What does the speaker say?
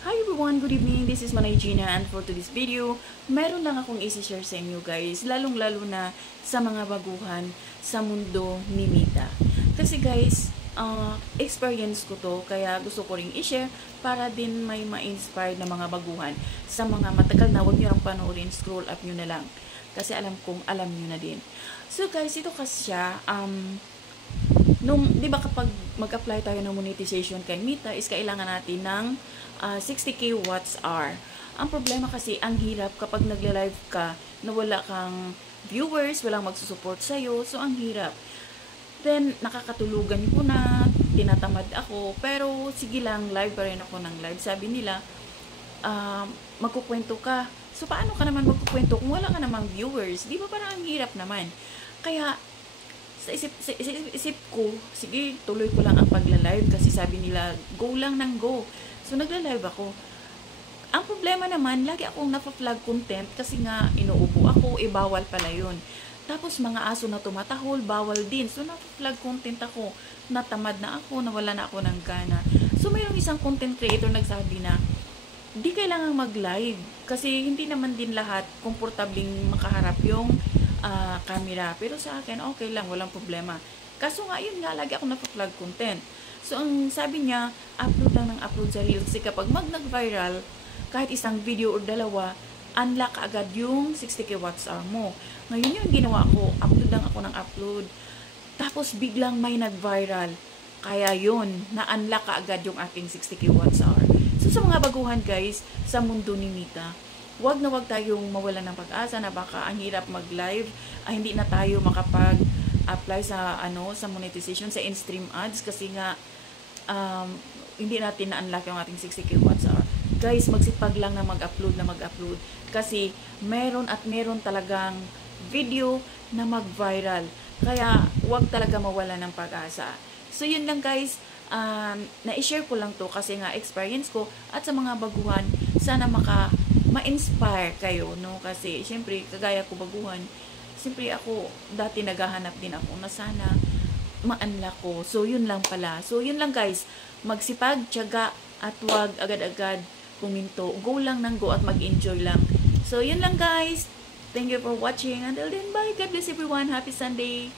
Hi everyone, good evening. This is Manay Gina and for today's video, meron lang akong isi-share sa inyo guys, lalong-lalo na sa mga baguhan sa mundo ni Mita. Kasi guys, experience ko to, kaya gusto ko ring i-share para din may ma-inspire na mga baguhan. Sa mga matagal na, huwag nyo lang panoorin, scroll up nyo na lang. Kasi alam kong alam nyo na din. So guys, ito kasi siya, di ba kapag mag-apply tayo ng monetization kay Mita is kailangan natin ng 60k watts hour. Ang problema kasi, ang hirap kapag nagle-live ka na wala kang viewers, walang magsusupport sa'yo, so ang hirap. Then, nakakatulugan ko na, tinatamad ako, pero sige lang, live pa rin ako ng live. Sabi nila, magkukwento ka. So, paano ka naman magkukwento kung wala ka namang viewers? Di ba parang ang hirap naman? Kaya, sa isip ko, sige, tuloy ko lang ang pagla-live kasi sabi nila, go lang ng go. So, nagla-live ako. Ang problema naman, lagi akong napa-flag content kasi nga, inuubo ako, bawal pala yun. Tapos, mga aso na tumatahol, bawal din. So, napa-flag content ako. Natamad na ako, nawala na ako ng gana. So, mayroong isang content creator nagsabi na, di kailangang mag-live kasi hindi naman din lahat komportabling makaharap yung camera. Pero sa akin, okay lang, walang problema. Kaso nga, yun nga, lagi ako napa-flag content. So, ang sabi niya, upload lang ng upload sa Reels. Kasi kapag nag-viral, kahit isang video or dalawa, unlock agad yung 60k watts hour mo. Ngayon yung ginawa ko, upload lang ako ng upload. Tapos, biglang may nag-viral. Kaya yun, na-unlock agad yung aking 60k watts hour. So, sa mga baguhan guys, sa mundo ni Mita, wag na wag tayong mawalan ng pag-asa na baka ang hirap mag-live, hindi na tayo makapag-apply sa sa monetization, sa in-stream ads kasi nga hindi natin na-unlock yung ating 60k watts hour. Guys, magsipag lang na mag-upload kasi meron talagang video na mag-viral. Kaya wag talaga mawala ng pag-asa. So yun lang guys, na-share ko lang to kasi nga experience ko at sa mga baguhan, sana ma-inspire kayo, no? Kasi syempre kagaya ko baguhan, syempre ako dati naghahanap din ako na sana ma-unlock ko. So yun lang pala. So yun lang guys, magsipag, tiyaga at wag agad-agad puminto. Go lang ng go at mag-enjoy lang. So yun lang guys. Thank you for watching. Until then, bye. God bless everyone. Happy Sunday.